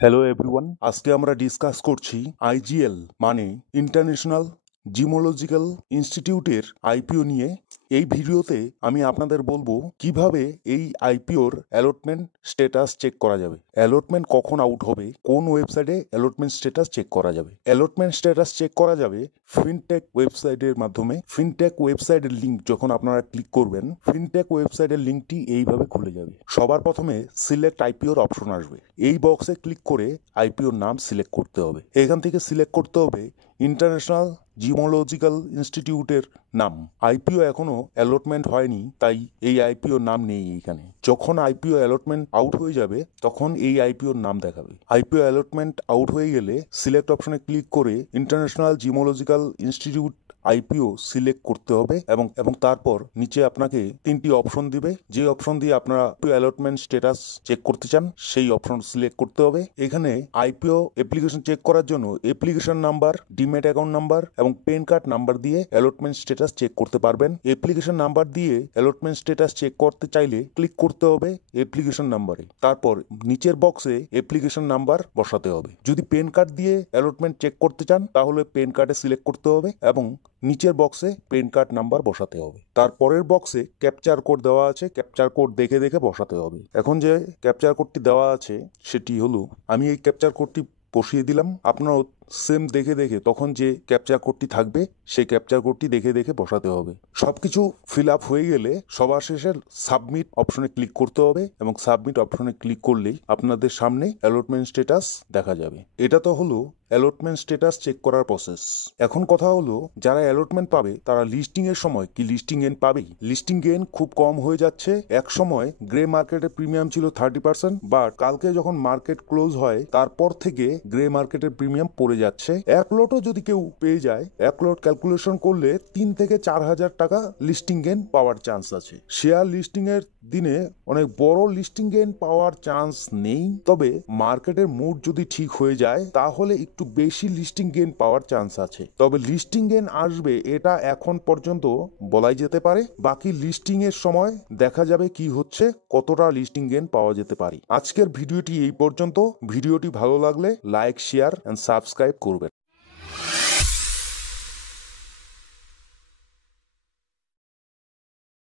Hello everyone, আজকে আমরা discuss করছি আইজিএল মানে ইন্টারন্যাশনাল জিওলজিক্যাল ইনস্টিটিউটের আইপিও নিয়ে। এই ভিডিওতে আমি আপনাদের বলবো কিভাবে এই আইপিওর অ্যালটমেন্ট স্ট্যাটাস চেক করা যাবে, অ্যালটমেন্ট কখন আউট হবে, কোন ওয়েবসাইটে অ্যালটমেন্ট স্ট্যাটাস চেক করা যাবে। অ্যালটমেন্ট স্ট্যাটাস চেক করা যাবে ফিনটেক ওয়েবসাইটের মাধ্যমে। ফিনটেক ওয়েবসাইটের লিঙ্ক যখন আপনারা ক্লিক করবেন, ফিনটেক ওয়েবসাইটের লিঙ্কটি এইভাবে খুলে যাবে। সবার প্রথমে সিলেক্ট আইপিওর অপশন আসবে। এই বক্সে ক্লিক করে আইপিওর নাম সিলেক্ট করতে হবে। এখান থেকে সিলেক্ট করতে হবে ইন্টারন্যাশনাল জিওলজিক্যাল ইনস্টিটিউটের নাম। আইপিও এখনো অ্যালটমেন্ট হয়নি, তাই এই আইপিওর নাম নেই এইখানে। যখন আইপিও অ্যালটমেন্ট আউট হয়ে যাবে তখন এই আইপিওর নাম দেখাবে। আইপিও অ্যালটমেন্ট আউট হয়ে গেলে সিলেক্ট অপশনে ক্লিক করে international geological institute IPO select করতে হবে এবং তারপর নিচে আপনাকে তিনটি অপশন দিবে। যে অপশন দিয়ে আপনারা অ্যালটমেন্ট স্ট্যাটাস চেক করতে চান সেই অপশন সিলেক্ট করতে হবে। এখানে আইপিও অ্যাপ্লিকেশন চেক করার জন্য application number, demat account number এবং পেন কার্ড নাম্বার দিয়ে অ্যালটমেন্ট স্ট্যাটাস চেক করতে পারবেন। অ্যাপ্লিকেশন নাম্বার দিয়ে অ্যালটমেন্ট স্ট্যাটাস চেক করতে চাইলে ক্লিক করতে হবে অ্যাপ্লিকেশন নাম্বারে, তারপর নিচের বক্সে অ্যাপ্লিকেশন নাম্বার বসাতে হবে। যদি পেন কার্ড দিয়ে অ্যালটমেন্ট চেক করতে চান তাহলে পেন কার্ডে সিলেক্ট করতে হবে এবং নিচের বক্সে পেন কার্ড নাম্বার বসাতে হবে। তারপরের বক্সে ক্যাপচার কোড দেওয়া আছে, ক্যাপচার কোড দেখে দেখে বসাতে হবে। এখন যে ক্যাপচার কোডটি দেওয়া আছে সেটি হলো, আমি এই ক্যাপচার কোডটি বসিয়ে দিলাম। আপনারাও সেম দেখে দেখে তখন যে ক্যাপচার কোডটি থাকবে সেই ক্যাপচার কোডটি দেখে দেখে বসাতে হবে। সবকিছু ফিল আপ হয়ে গেলে সবার শেষে সাবমিট অপশনে ক্লিক করতে হবে এবং সাবমিট অপশনে ক্লিক করলেই আপনাদের সামনে অ্যালটমেন্ট স্ট্যাটাস দেখা যাবে। এটা তো হলো অ্যালটমেন্ট স্ট্যাটাস চেক করার প্রসেস। এখন কথা হলো, যারা অ্যালটমেন্ট পাবে তারা লিস্টিং এর সময় কি লিস্টিং গেইন পাবেই? লিস্টিং গেইন খুব কম হয়ে যাচ্ছে। এক সময় গ্রে মার্কেটের প্রিমিয়াম ছিল 30%, বাট কালকে যখন মার্কেট ক্লোজ হয় তারপর থেকে গ্রে মার্কেটের প্রিমিয়াম পড়ে যাচ্ছে। এক লটও যদি কেউ পেয়ে যায়, এক লট ক্যালকুলেশন করলে 3 থেকে 4 হাজার টাকা লিস্টিং গেইন পাওয়ার চান্স আছে। শেয়ার লিস্টিং এর দিনে অনেক বড় লিস্টিং গেইন পাওয়ার চান্স নেই, তবে মার্কেটের মুড যদি ঠিক হয়ে যায় তাহলে একটু বেশি লিস্টিং গেইন পাওয়ার চান্স আছে। তবে লিস্টিং গেইন আসবে এটা এখন পর্যন্ত বলাই যেতে পারে। বাকি লিস্টিং এর সময় দেখা যাবে কি হচ্ছে, কতটা লিস্টিং গেইন পাওয়া যেতে পারে। আজকের ভিডিওটি এই পর্যন্ত। ভিডিওটি ভালো লাগলে লাইক, শেয়ার এন্ড সাবস্ক্রাইব করবেন।